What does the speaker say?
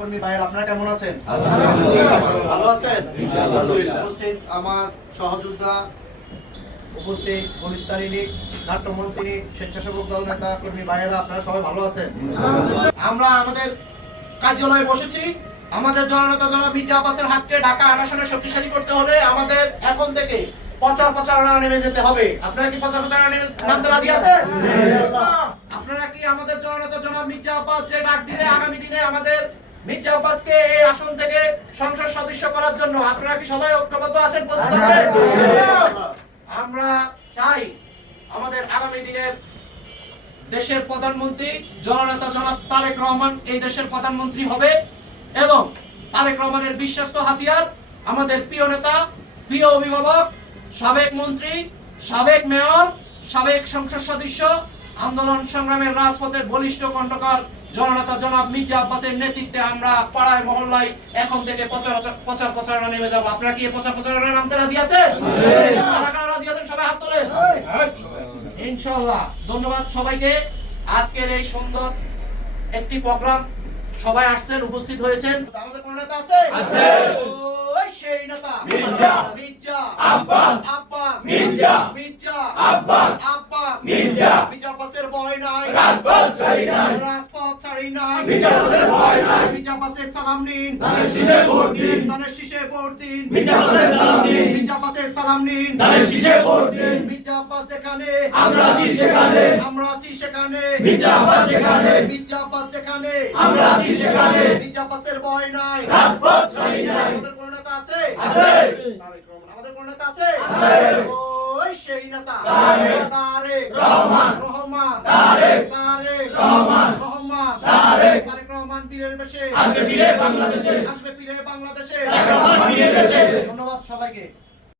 সহকর্মী ভাইয়ের, আপনারা কেমন আছেন? ভালো আছেন? উপস্থিত আমার সহযোদ্ধা, উপস্থিত গুলিস্তানি নাট্যমঞ্চিনী স্বেচ্ছাসেবক দল নেতা কর্মী ভাইয়েরা, আপনারা সবাই ভালো আছেন? আমরা আমাদের কার্যালয়ে বসেছি। আমাদের জননেতা জনাব মির্জা আব্বাসের হাতকে ঢাকা ৮ আসনে শক্তিশালী করতে হলে আমাদের এখন থেকে প্রচারণা নেমে যেতে হবে। আপনারা কি প্রচারণা নেমে নামতে রাজি আছেন? আপনারা কি আমাদের জননেতা জনাব মির্জা আব্বাস যে ডাক দিলে আগামী দিনে আমাদের মির্জা আব্বাসকে এই আসন থেকে সংসদ সদস্য করার জন্য আপনারা কি সবাই ঐক্যবদ্ধ আছেন, প্রস্তুত আছেন? আমরা চাই আমাদের আগামী দিনের দেশের প্রধানমন্ত্রী জননেতা জনাব তারেক রহমান এই দেশের প্রধানমন্ত্রী হবে এবং তারেক রহমানের বিশ্বস্ত হাতিয়ার আমাদের প্রিয় নেতা, প্রিয় অভিভাবক, সাবেক মন্ত্রী, সাবেক মেয়র, সাবেক সংসদ সদস্য, আন্দোলন সংগ্রামের রাজপথের বলিষ্ঠ কণ্ঠকার জননেতা জনাব মির্জা আব্বাসের নেতৃত্বে আমরা পাড়ায় মহল্লায় এখন থেকে প্রচারণা নেমে যাব। আপনারা কি এই প্রচারণায় নামতে রাজি আছেন? কারা রাজি আছেন? সবাই হাত তোলেন। ইনশাআল্লাহ। ধন্যবাদ সবাইকে। আজকের এই সুন্দর একটি প্রোগ্রাম সবাই আসছেন, উপস্থিত হয়েছেন। আমাদের কোন নেতা আছে? আছে। ওই সেই নেতা মির্জা আব্বাস, মির্জা আব্বাস, মির্জা আব্বাসের ভয় নাই, রাজপথ ছাড়ি নাই, মির্জা আব্বাসের ভয় নাই, মির্জা আব্বাসের সালাম নিন, ধানের শীষে ভোট দিন, মির্জা আব্বাসের সালাম নিন, মির্জা আব্বাসের সালাম নিন, ধানের শীষে ভোট দিন। মির্জা আব্বাস যেখানে আমরা আছি সেখানে, মির্জা আব্বাস যেখানে আমরা আছি সেখানে, মির্জা আব্বাসের ভয় নাই, রাজপথ ছাড়ি নাই। আমাদের কোন নেতা আছে? আছে। তারেক রহমান। আমাদের কোন নেতা আছে? আছে। ওই সেই নেতা তারেক রহমান, তারেক রহমান বীরের বেশে আসবে, বীরের বাংলাদেশে। ধন্যবাদ সবাইকে।